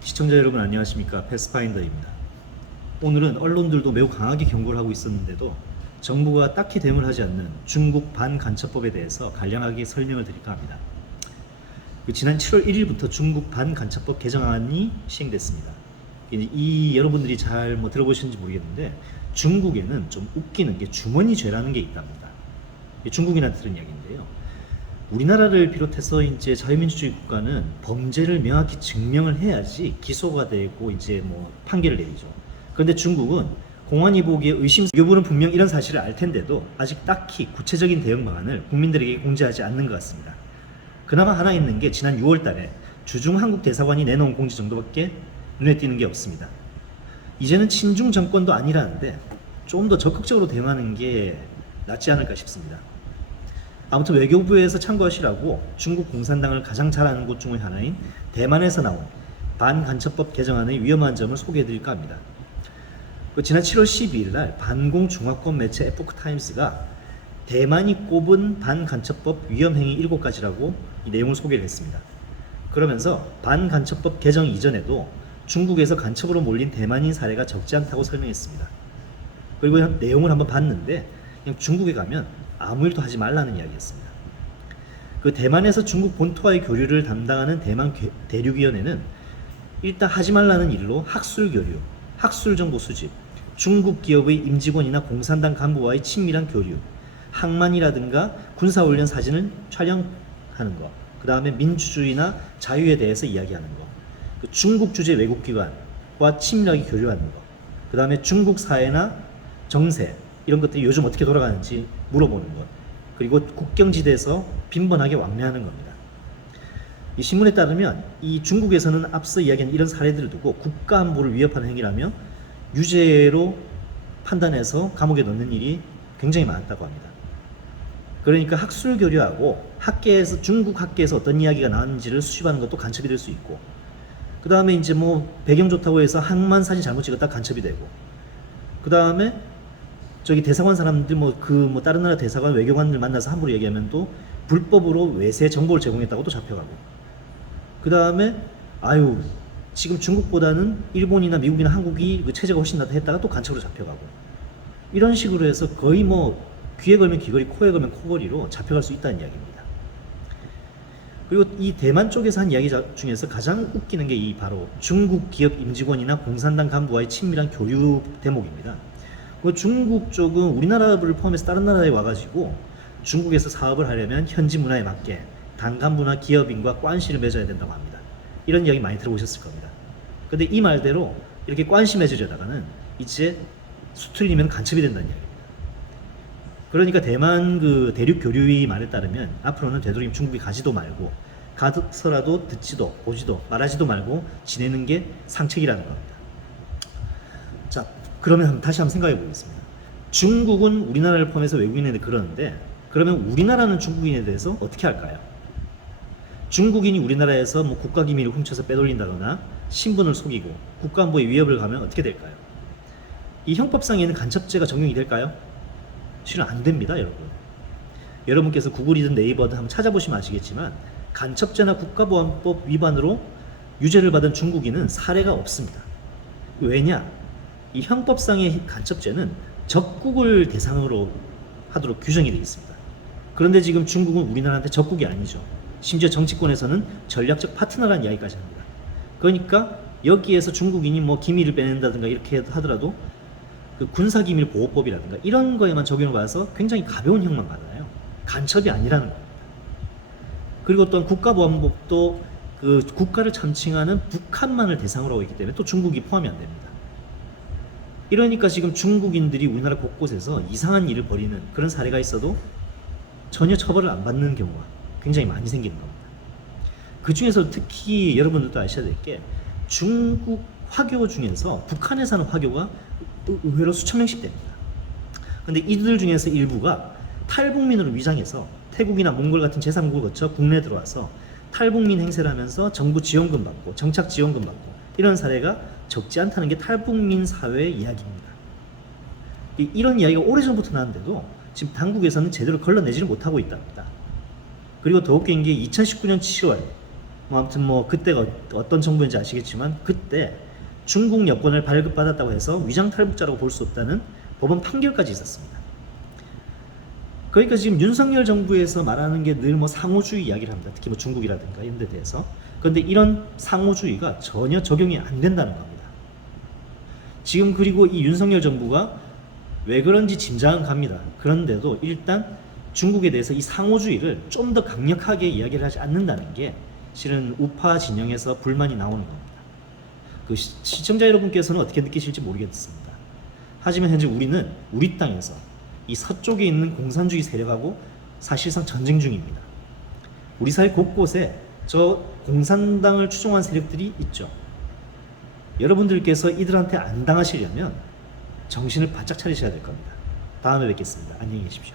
시청자 여러분 안녕하십니까, 패스파인더입니다. 오늘은 언론들도 매우 강하게 경고를 하고 있었는데도 정부가 딱히 대응을 하지 않는 중국 반간첩법에 대해서 간략하게 설명을 드릴까 합니다. 지난 7월 1일부터 중국 반간첩법 개정안이 시행됐습니다. 이 여러분들이 잘 들어보셨는지 모르겠는데 중국에는 좀 웃기는 게 주머니죄라는 게 있답니다. 중국인한테 들은 이야기인데요. 우리나라를 비롯해서 이제 자유민주주의 국가는 범죄를 명확히 증명을 해야지 기소가 되고 이제 판결을 내리죠. 그런데 중국은 공안위 보기에 여부는 분명 이런 사실을 알 텐데도 아직 딱히 구체적인 대응 방안을 국민들에게 공지하지 않는 것 같습니다. 그나마 하나 있는 게 지난 6월 달에 주중 한국 대사관이 내놓은 공지 정도밖에 눈에 띄는 게 없습니다. 이제는 친중 정권도 아니라는데 좀 더 적극적으로 대응하는 게 낫지 않을까 싶습니다. 아무튼 외교부에서 참고하시라고 중국 공산당을 가장 잘 아는 곳 중의 하나인 대만에서 나온 반간첩법 개정안의 위험한 점을 소개해드릴까 합니다. 지난 7월 12일 날 반공중화권 매체 에포크타임스가 대만이 꼽은 반간첩법 위험행위 7가지라고 이 내용을 소개를 했습니다. 그러면서 반간첩법 개정 이전에도 중국에서 간첩으로 몰린 대만인 사례가 적지 않다고 설명했습니다. 그리고 내용을 한번 봤는데 그냥 중국에 가면 아무 일도 하지 말라는 이야기였습니다. 대만에서 중국 본토와의 교류를 담당하는 대만 대륙위원회는 일단 하지 말라는 일로 학술 교류, 학술 정보 수집, 중국 기업의 임직원이나 공산당 간부와의 친밀한 교류, 항만이라든가 군사훈련 사진을 촬영하는 것, 그 다음에 민주주의나 자유에 대해서 이야기하는 것, 중국 주재 외국기관과 친밀하게 교류하는 것, 그 다음에 중국 사회나 정세 이런 것들이 요즘 어떻게 돌아가는지 물어보는 것, 그리고 국경지대에서 빈번하게 왕래하는 겁니다. 이 신문에 따르면 이 중국에서는 앞서 이야기한 이런 사례들을 두고 국가 안보를 위협하는 행위라며 유죄로 판단해서 감옥에 넣는 일이 굉장히 많았다고 합니다. 그러니까 학술 교류하고 학계에서 중국 학계에서 어떤 이야기가 나왔는지를 수집하는 것도 간첩이 될 수 있고, 그 다음에 이제 배경 좋다고 해서 항만 사진 잘못 찍었다 간첩이 되고, 그 다음에 저기 대사관 사람들 다른 나라 대사관 외교관들 만나서 함부로 얘기하면 또 불법으로 외세 정보를 제공했다고 또 잡혀가고, 그 다음에 지금 중국보다는 일본이나 미국이나 한국이 체제가 훨씬 낫다 했다가 또 간첩으로 잡혀가고, 이런 식으로 해서 거의 귀에 걸면 귀걸이, 코에 걸면 코걸이로 잡혀갈 수 있다는 이야기입니다. 그리고 이 대만 쪽에서 한 이야기 중에서 가장 웃기는 게 바로 중국 기업 임직원이나 공산당 간부와의 친밀한 교류 대목입니다. 중국 쪽은 우리나라를 포함해서 다른 나라에 와가지고 중국에서 사업을 하려면 현지 문화에 맞게 당 간부나 기업인과 관시를 맺어야 된다고 합니다. 이런 이야기 많이 들어보셨을 겁니다. 근데 이 말대로 이렇게 관시 맺으려다가는 이제 수틀리면 간첩이 된다는 이야기입니다. 그러니까 대만 대륙 교류의 말에 따르면 앞으로는 되도록이면 중국에 가지도 말고, 가서라도 듣지도 보지도 말하지도 말고 지내는 게 상책이라는 겁니다. 자, 그러면 다시 한번 생각해 보겠습니다. 중국은 우리나라를 포함해서 외국인에 그러는데, 그러면 우리나라는 중국인에 대해서 어떻게 할까요? 중국인이 우리나라에서 국가기밀을 훔쳐서 빼돌린다거나 신분을 속이고 국가안보에 위협을 가면 어떻게 될까요? 이 형법상에는 간첩죄가 적용이 될까요? 실은 안 됩니다, 여러분. 여러분께서 구글이든 네이버든 한번 찾아보시면 아시겠지만 간첩죄나 국가보안법 위반으로 유죄를 받은 중국인은 사례가 없습니다. 왜냐? 이 형법상의 간첩죄는 적국을 대상으로 하도록 규정이 되어 있습니다. 그런데 지금 중국은 우리나라한테 적국이 아니죠. 심지어 정치권에서는 전략적 파트너라는 이야기까지 합니다. 그러니까 여기에서 중국인이 기밀을 빼낸다든가 이렇게 하더라도 군사기밀 보호법이라든가 이런 거에만 적용을 받아서 굉장히 가벼운 형만 받아요. 간첩이 아니라는 겁니다. 그리고 또한 국가보안법도 국가를 참칭하는 북한만을 대상으로 하고 있기 때문에 또 중국이 포함이 안 됩니다. 이러니까 지금 중국인들이 우리나라 곳곳에서 이상한 일을 벌이는 그런 사례가 있어도 전혀 처벌을 안 받는 경우가 굉장히 많이 생기는 겁니다. 그 중에서 특히 여러분들도 아셔야 될 게 중국 화교 중에서 북한에 사는 화교가 의외로 수천 명씩 됩니다. 근데 이들 중에서 일부가 탈북민으로 위장해서 태국이나 몽골 같은 제3국을 거쳐 국내에 들어와서 탈북민 행세를 하면서 정부 지원금 받고 정착 지원금 받고 이런 사례가 적지 않다는 게 탈북민 사회의 이야기입니다. 이런 이야기가 오래전부터 나왔는데도 지금 당국에서는 제대로 걸러내지를 못하고 있답니다. 그리고 더 웃긴 게 2019년 7월 아무튼 뭐 그때가 어떤 정부인지 아시겠지만 그때 중국 여권을 발급받았다고 해서 위장 탈북자라고 볼 수 없다는 법원 판결까지 있었습니다. 그러니까 지금 윤석열 정부에서 말하는 게 늘 뭐 상호주의 이야기를 합니다. 특히 뭐 중국이라든가 이런 데 대해서. 그런데 이런 상호주의가 전혀 적용이 안 된다는 겁니다. 지금 그리고 이 윤석열 정부가 왜 그런지 짐작은 갑니다. 그런데도 일단 중국에 대해서 이 상호주의를 좀 더 강력하게 이야기를 하지 않는다는 게 실은 우파 진영에서 불만이 나오는 겁니다. 그 시청자 여러분께서는 어떻게 느끼실지 모르겠습니다. 하지만 현재 우리는 우리 땅에서 이 서쪽에 있는 공산주의 세력하고 사실상 전쟁 중입니다. 우리 사회 곳곳에 저 공산당을 추종한 세력들이 있죠. 여러분들께서 이들한테 안 당하시려면 정신을 바짝 차리셔야 될 겁니다. 다음에 뵙겠습니다. 안녕히 계십시오.